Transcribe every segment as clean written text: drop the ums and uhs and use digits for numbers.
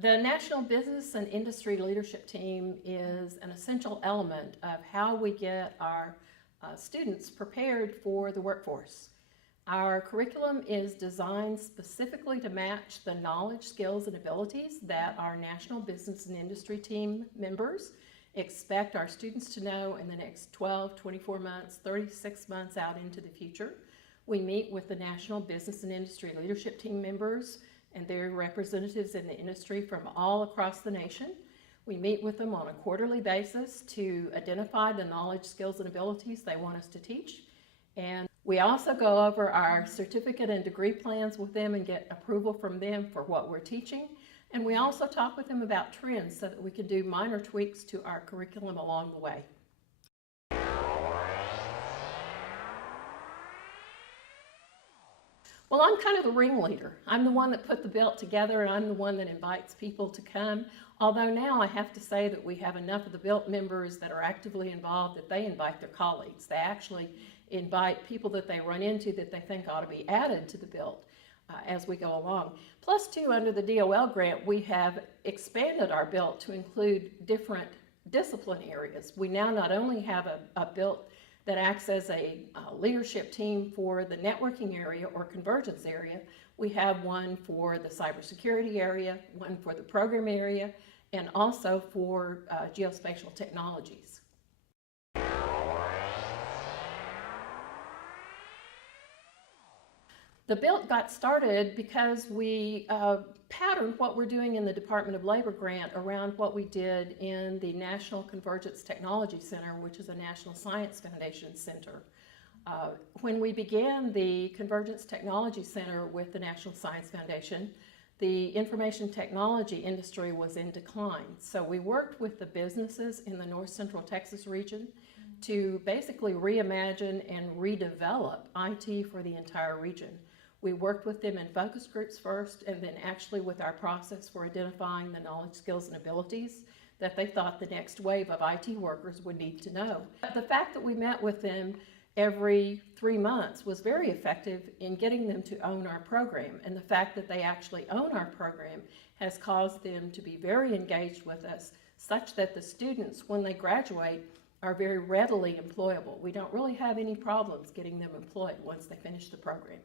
The National Business and Industry Leadership Team is an essential element of how we get our students prepared for the workforce. Our curriculum is designed specifically to match the knowledge, skills, and abilities that our National Business and Industry Team members expect our students to know in the next 12, 24 months, 36 months out into the future. We meet with the National Business and Industry Leadership Team members and their representatives in the industry from all across the nation. We meet with them on a quarterly basis to identify the knowledge, skills, and abilities they want us to teach. And we also go over our certificate and degree plans with them and get approval from them for what we're teaching. And we also talk with them about trends so that we can do minor tweaks to our curriculum along the way. Well, I'm kind of the ringleader. I'm the one that put the BILT together, and I'm the one that invites people to come. Although now I have to say that we have enough of the BILT members that are actively involved that they invite their colleagues. They actually invite people that they run into that they think ought to be added to the BILT as we go along. Plus, too, under the DOL grant, we have expanded our BILT to include different discipline areas. We now not only have a BILT that acts as a leadership team for the networking area or convergence area. We have one for the cybersecurity area, one for the program area, and also for geospatial technologies. The BILT got started because we patterned what we're doing in the Department of Labor grant around what we did in the National Convergence Technology Center, which is a National Science Foundation center. When we began the Convergence Technology Center with the National Science Foundation, the information technology industry was in decline. So we worked with the businesses in the North Central Texas region to basically reimagine and redevelop IT for the entire region. We worked with them in focus groups first, and then actually with our process for identifying the knowledge, skills, and abilities that they thought the next wave of IT workers would need to know. The fact that we met with them every 3 months was very effective in getting them to own our program, and the fact that they actually own our program has caused them to be very engaged with us, such that the students, when they graduate, are very readily employable. We don't really have any problems getting them employed once they finish the program.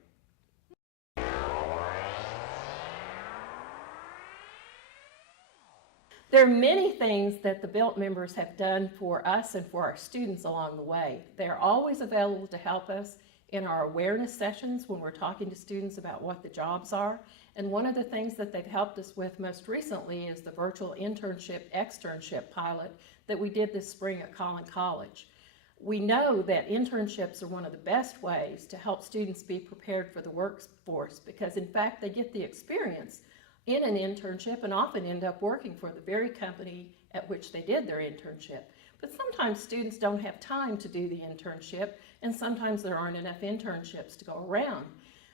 There are many things that the BILT members have done for us and for our students along the way. They're always available to help us in our awareness sessions when we're talking to students about what the jobs are. And one of the things that they've helped us with most recently is the virtual internship-externship pilot that we did this spring at Collin College. We know that internships are one of the best ways to help students be prepared for the workforce because, in fact, they get the experience in an internship and often end up working for the very company at which they did their internship. But sometimes students don't have time to do the internship, and sometimes there aren't enough internships to go around.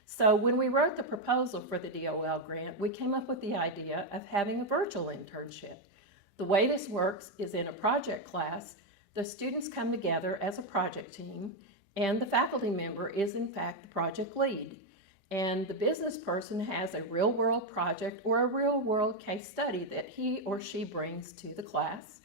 So when we wrote the proposal for the DOL grant, we came up with the idea of having a virtual internship. The way this works is in a project class, the students come together as a project team, and the faculty member is in fact the project lead. And the business person has a real-world project or a real-world case study that he or she brings to the class,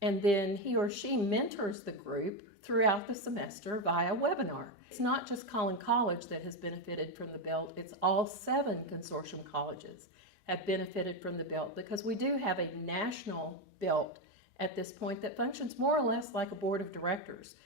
and then he or she mentors the group throughout the semester via webinar. It's not just Collin College that has benefited from the BILT, it's all 7 consortium colleges have benefited from the BILT because we do have a national BILT at this point that functions more or less like a board of directors.